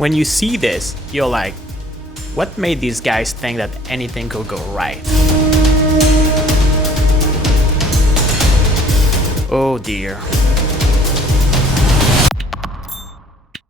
When you see this, you're like, what made these guys think that anything could go right? Oh dear.